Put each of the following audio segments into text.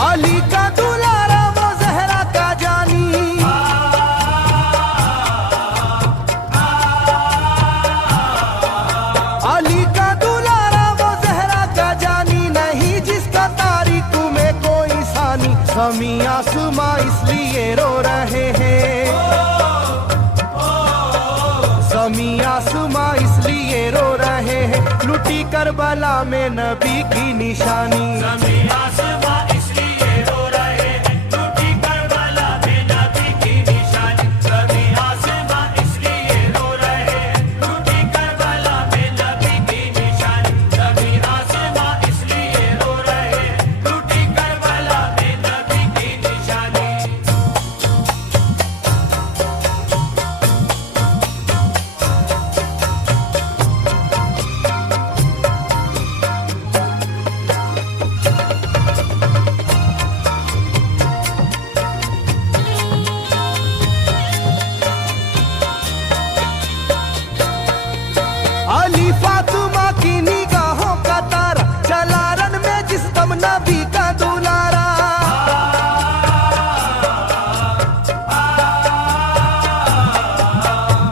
अली का दुलारा वो जहरा का जानी, अली का दुलारा वो जहरा का जानी, नहीं जिसका तारीख में कोई सानी। समी आसमां इसलिए रो रहे हैं, समी आसमां इसलिए रो रहे हैं, लुटी करबला में नबी की निशानी। समी आसमां इसलिए रो रहे हैं, लुटी करबला में नबी की निशानी। समी आसमां इसलिए रो रहे हैं, लुटी करबला में नबी की निशानी। समी आसमां इसलिए रो रहे हैं, लुटी करबला में नबी की निशानी। अली फातिमा की निगाहों का तारा, चला रन में जिस दम नबी का दुलारा।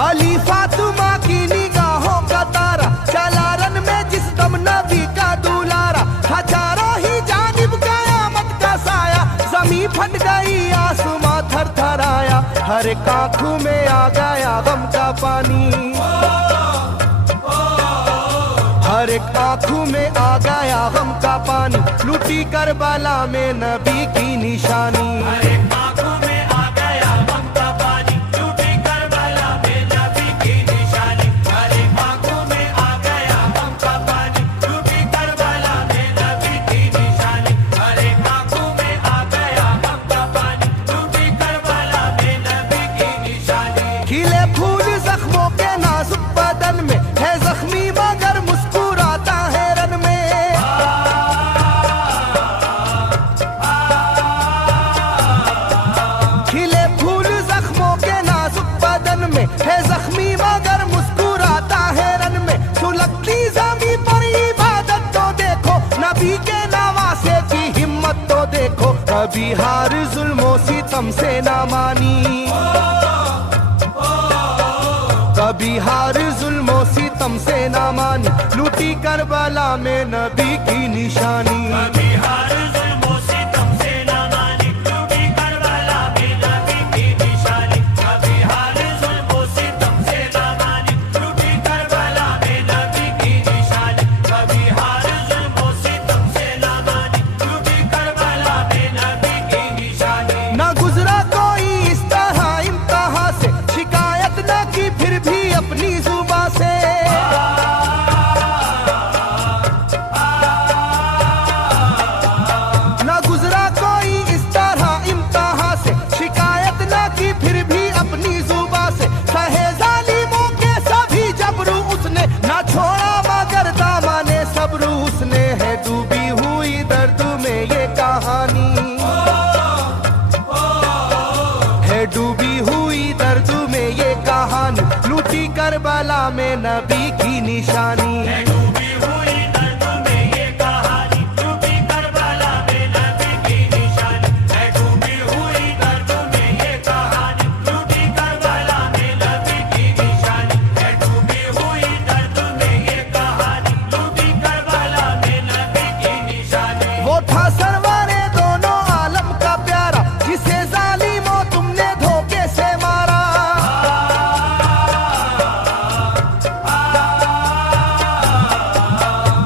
अली फातिमा की निगाहों का तारा, चला रन में जिस दम नबी का दुलारा। हजारों ही जानिब कयामत का साया, जमीन फट गई आसमां थर थर आया। हर एक आंखों में आ गया गम का पानी, हर एक आंखों में आ गया गम का पानी, लुटी करबला में नबी की निशानी। हर एक आंखों में आ गया गम का पानी, लुटी करबला में नबी की निशानी। हर एक आंखों में आ गया गम का पानी, लुटी करबला में नबी की निशानी। हर एक आंखों में आ गया गम का पानी, लुटी करबला में नबी की निशानी। खिले फूल जख्मों के नाजुक बदन में है जख्मी मगर मुस्कुराता है रन में। खिले फूल जख्मों के नाजुक बदन में है जख्मी मगर मुस्कुराता है रन में। सुलगती जमी पर इबादत तो देखो, नबी के नवासे की हिम्मत तो देखो। कभी हार जुल्मों सितम से ना मानी, कभी हार जुल्मों सितम से ना मानी, लूटी करबला में नबी की निशानी। कभी हार जुल्मों सितम से ना मानी, लूटी करबला में नबी की निशानी। कभी हार जुल्मों सितम से ना मानी, लूटी करबला में नबी की निशानी। कभी हार जुल्मों सितम से ना मानी, लूटी करबला में नबी की निशानी। ना गुजरा कोई इस तरह इम्तिहान से, शिकायत न की फिर भी अपनी जुबां से। ना गुजरा कोई इस तरह इम्तिहान से, शिकायत न की फिर भी अपनी जुबां से। सहे जालिमों के सभी जबरू उसने, ना छोड़ा मगर दामने सब्र उसने। है डूबी हुई दर्द में ये कहानी, है डूबी हुई दर्द में ये कहानी, लूटी करबला में नबी की निशानी। है डूबी हुई दर्द में ये कहानी, लूटी करबला में नबी की निशानी। है डूबी हुई दर्द में ये कहानी, लूटी करबला में नबी की निशानी। है डूबी हुई दर्द में ये कहानी, लूटी करबला में नबी की निशानी। वो था सरवारे दोनों आलम का प्यारा, जिसे जालिमों तुमने धोखे से मारा।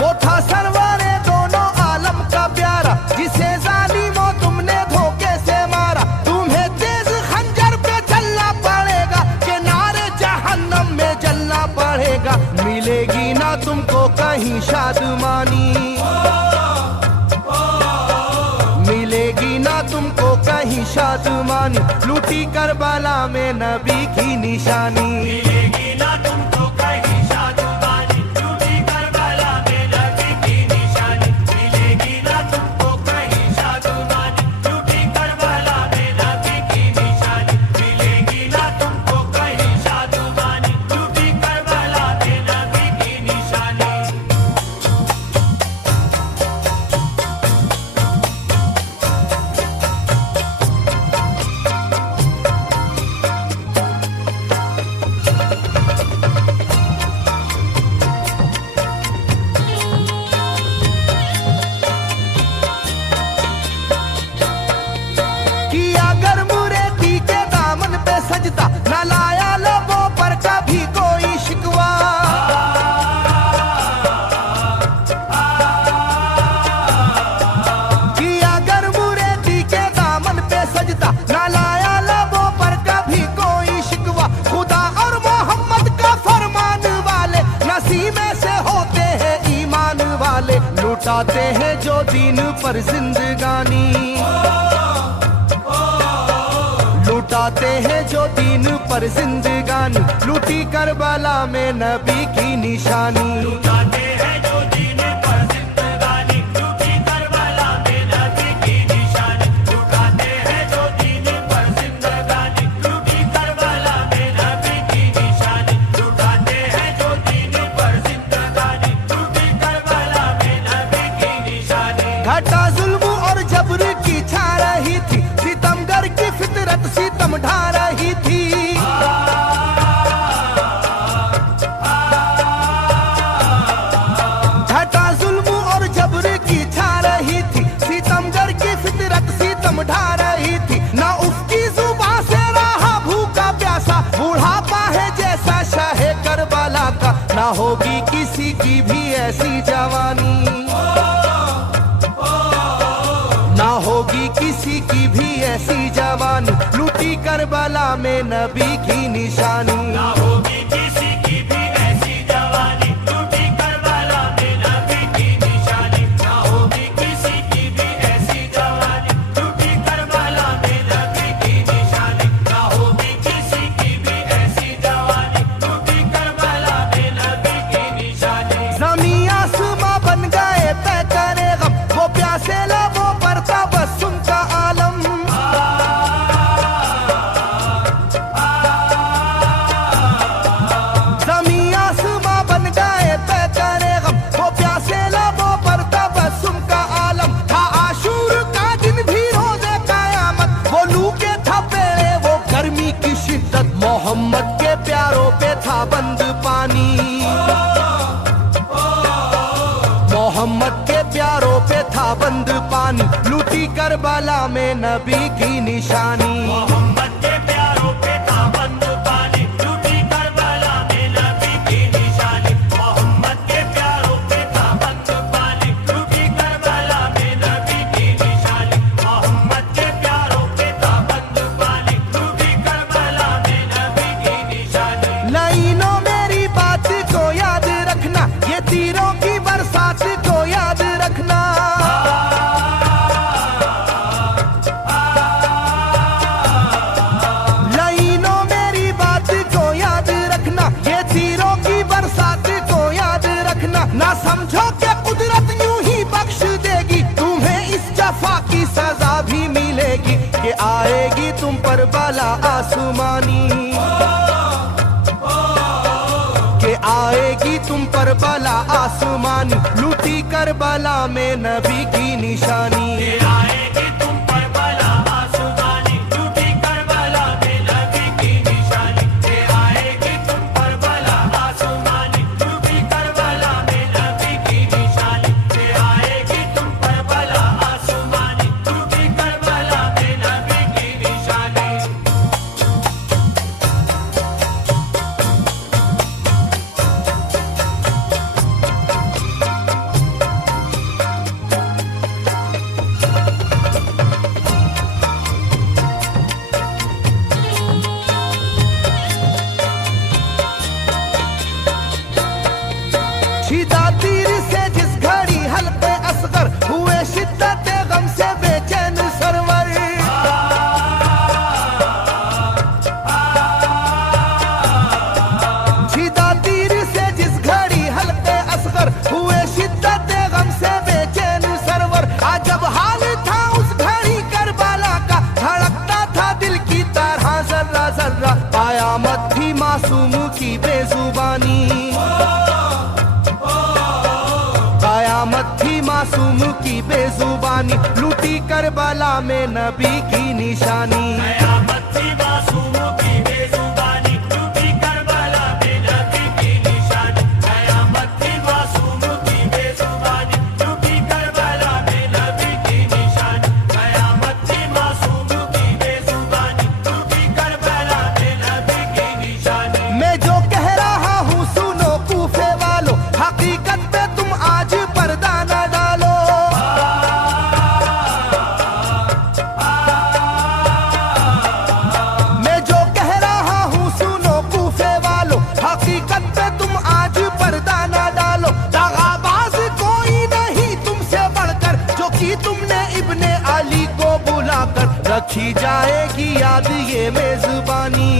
वो था सरवारे दोनों आलम का प्यारा, जिसे जालिमों तुमने धोखे से मारा। तुम्हें तेज खंजर पे चलना पड़ेगा, कि नारे जहन्नम में जलना पड़ेगा। मिलेगी ना तुमको कहीं शादमानी, मिलेगी ना तुमको कहीं शादमानी, लूटी करबला में नबी की निशानी। मिलेगी ना तुमको कहीं शादमानी, लूटी लुटाते हैं जो दीन पर जिंदगानी, लुटाते हैं जो दीन पर जिंदगानी, लूटी करबला में नबी की निशानी। लुटाते हैं जो दीन पर जिंदगानी, लूटी करबला में नबी की निशानी। लुटाते हैं जो दीन पर जिंदगानी, लूटी करबला में नबी की निशानी। लुटाते हैं जो दीन पर जिंदगानी, लूटी करबला में नबी की निशानी। घटा जुल्म और जबर की छा रही थी, सितमगर की फितरत सितम ढा रही थी। घटा जुल्म और जबर की छा रही थी, सितमगर की फितरत सितम ढा रही थी। ना उसकी जुबान से रहा भूखा प्यासा, बुढ़ापा है जैसा शाहे करबला का, ना होगी किसी की भी ऐसी जवानी, ना होगी किसी की भी ऐसी जवानी, लूटी करबला में नबी की निशानी। ना होगी किसी की भी ऐसी जवानी, लूटी करबला में नबी की निशानी। ना होगी किसी की भी ऐसी जवानी, लूटी करबला में नबी की निशानी। ना होगी किसी की भी ऐसी जवानी, लूटी करबला में नबी की निशानी। ज़मीं आसमां बन गए तय करे गम, वो प्यासे लबों पर तबस्सुम का आलम। ज़मीं आसमां बन गए तय करे गम, वो प्यासे लबों पर तबस्सुम का आलम। था आशूर का दिन भी रोज़े क़यामत, वो लू के थपेड़े वो गर्मी की शिद्दत, मोहम्मद के प्यारों पे था बंद पानी, मोहम्मद के प्यारों पे था बंद पानी, लूटी करबला में नबी की निशानी। मोहम्मद के प्यारों पे था बंद पानी, लूटी करबला में नबी की निशानी। मोहम्मद के प्यारों पे था बंद पानी, लूटी करबला में नबी की निशानी। मोहम्मद के प्यारों पे था बंद पानी, लूटी करबला में नबी की निशानी। लाइनों मेरी बात को याद रखना, ये तीरों की बरसात को याद रखना। लाइनों मेरी बात को याद रखना, ये तीरों की बरसात को याद रखना। ना समझो कि कुदरत यूं ही बख्श देगी, तुम्हें इस जफा की सजा भी मिलेगी, कि आएगी तुम पर बला आसमानी, के आएगी तुम पर बला आसमानी, लूटी करबला में नबी की निशानी। ये आएगी तुम पर बला आसमानी, लूटी करबला में नबी की निशानी। ये आएगी तुम पर बला आसमानी, लूटी करबला में नबी की निशानी। ये आएगी तुम पर बला आसमानी, लूटी करबला में नबी की निशानी। शिदा तीर से जिस घड़ी हल्के असगर हुए, शिद्दत गम से बेचैन सरवर। शिदा तीर से जिस घड़ी हल्के असगर हुए, शिद्दत गम से बेचैन सरवर। अजब हाल था उस घड़ी करबला का, धड़कता था दिल की तरह जर्रा जर्रा। कयामत थी मासूम की बेजुबानी, कयामत थी मासूम की बेजुबानी, लूटी करबला में नबी की निशानी। कयामत थी मासूम की बेजुबानी, लूटी करबला में नबी की निशानी। कयामत थी मासूम की बेजुबानी, लूटी करबला में नबी की निशानी। कयामत थी मासूम की बेजुबानी, लूटी करबला में नबी की निशानी। मैं जो कह रहा हूँ सुनो कूफे वालों, हकीकत पे तुम आज पर्दा न डालो। मैं जो कह रहा हूँ रखी जाएगी याद ये मेजबानी,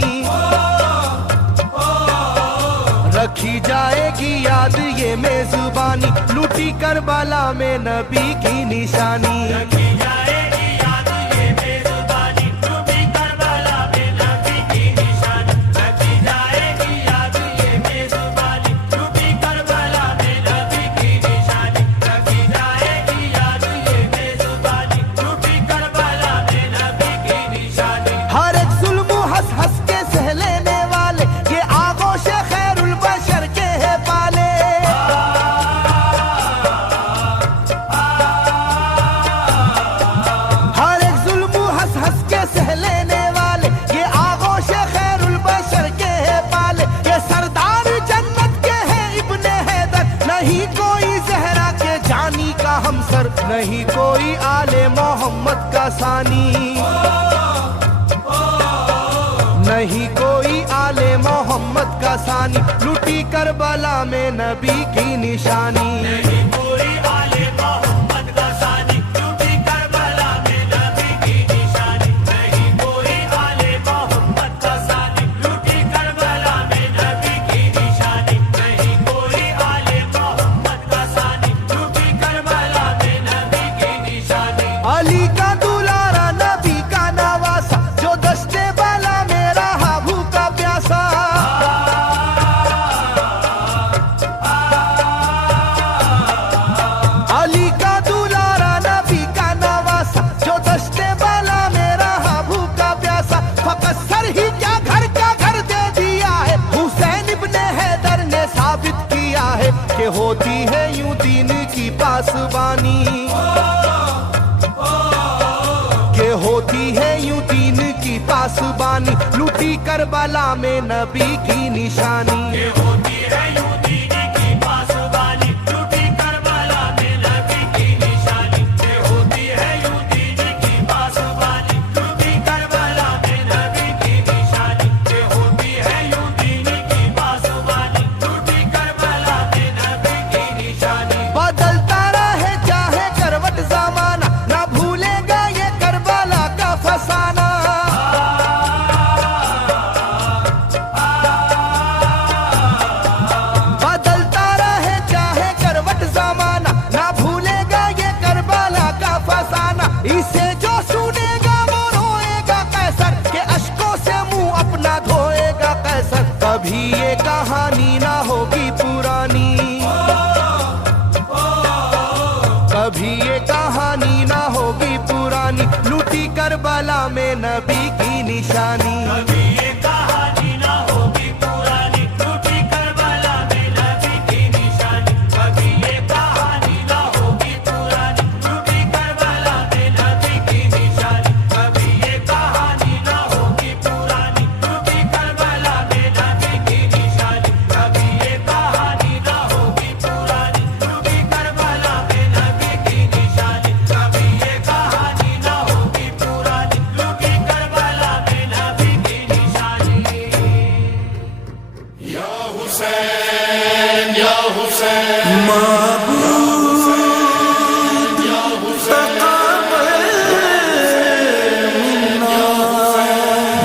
रखी जाएगी याद ये मेजबानी, लूटी करबला में नबी की निशानी। रखी जाएगी याद ये मेजबानी, लूटी करबला में नबी की निशानी। रखी जाएगी याद ये मेजबानी, लूटी करबला में नबी की निशानी। रखी जाएगी याद ये मेजबानी, लूटी करबला में नबी की निशानी। हर एक जुल्म हंस हंस के सह लेने वाले, ये आगोश खैरुल बशर के है पाले। हर एक जुल्म हंस हंस के सह लेने वाले, ये आगोश खैरुल बशर के है पाले। ये सरदार जन्नत के है इब्ने हैदर, नहीं कोई जहरा के जानी का हमसर, नहीं कोई आले मोहम्मद का सानी, नहीं कोई आले मोहम्मद का सानी, लूटी करबला में नबी की निशानी। नहीं कोई आले मोहम्मद का सानी, लूटी करबला में नबी की निशानी। नहीं कोई आले मोहम्मद का सानी, लूटी करबला में नबी की निशानी। नहीं कोई आले मोहम्मद का सानी, लूटी करबला में नबी की निशानी। अली का दुलारा नबी का नवासा, जो दस्ते बाला में रहा भूखा प्यासा। अली का दुलारा नबी का नवासा, जो दस्ते बाला में रहा भूखा प्यासा। फकत सर ही क्या घर का घर दे दिया है, हुसैन इब्ने हैदर ने साबित किया है कि होती है यूं दीन की पासबानी, के होती है यूं दीन की पासबानी, लूटी करबला में नबी की निशानी। ये होती है यूं दीन की पासबानी, लूटी करबला में नबी की निशानी। ये होती है यूं दीन की पासबानी, लूटी करबला में नबी की निशानी। ये होती है यूं दीन की पासबानी, लूटी करबला में नबी की निशानी। बदलता रहे चाहे करवट जमाना, ना भूलेगा ये करबला का फसाना। बदलता रहे चाहे करवट जमाना, ना भूलेगा ये करबला का फसाना। इसे जो सुनेगा वो रोएगा कैसर, के अश्कों से मुंह अपना धोएगा कैसर। कभी ये कहानी ना होगी पुरानी, कभी ये कहानी ना होगी पुरानी, लूटी करबला में नबी की निशानी। कभी ये कहानी ना होगी पुरानी, लूटी करबला में नबी की निशानी। कभी ये कहानी ना होगी पुरानी, लूटी करबला में नबी की निशानी। कभी ये कहानी ना होगी पुरानी, लूटी करबला में नबी की निशानी। कभी ये कहानी ना होगी पुरानी, लूटी करबला में नबी की निशानी। कभी ये कहानी ना होगी पुरानी, लूटी करबला में नबी की निशानी। या हुसैन या हुसैन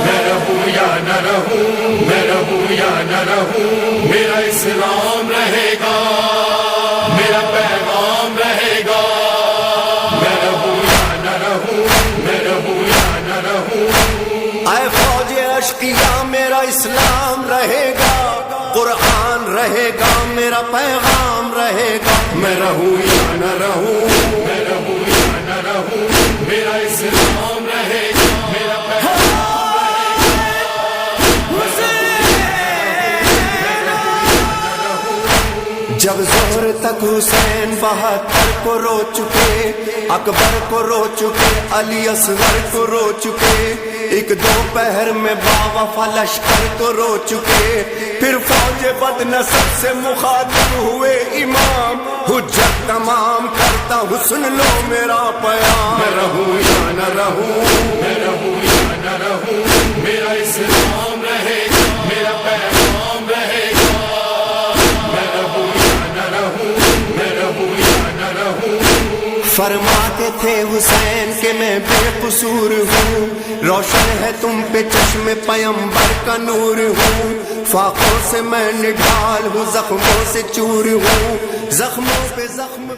मैं रहूं या न रहूं, मैं रहूं या न रहूं, मेरा इस्लाम रहेगा, मेरा पैगाम रहेगा। मैं रहूं या न रहूं, मैं रहूं या न रहूं, आए फौजे अश्किया मेरा इस्लाम रहेगा, कुरान रहेगा, मेरा पैगाम रहेगा। मैं रहूं या न रहूं, मैं रहूं या न रहूं, मेरा इस्लाम रहेगा, मेरा जब जोर तक हुसैन 72 को रो चुके, अकबर को रो चुके, अली असगर को रो चुके, एक दोपहर में बावफा लश्कर को रो चुके, फिर फौजे बदनसब से मुखातिब हुए इमाम, हुज्जत तमाम करता हूँ सुन लो मेरा प्याम। मैं रहूं या न रहूं, मैं रहूं या न रहूं, मेरा इस्लाम रहेगा, मेरा पैगाम रहेगा। मैं रहूं या न रहूं, मैं रहूं या न रहूं, फरमाते थे हुसैन के मैं बेकसूर हूँ, रोशन है तुम पे चश्मे पैगंबर का नूर हूँ। फाकों से मैं निढाल हूँ, जख्मों से चूर हूँ, जख्मों पे जख्म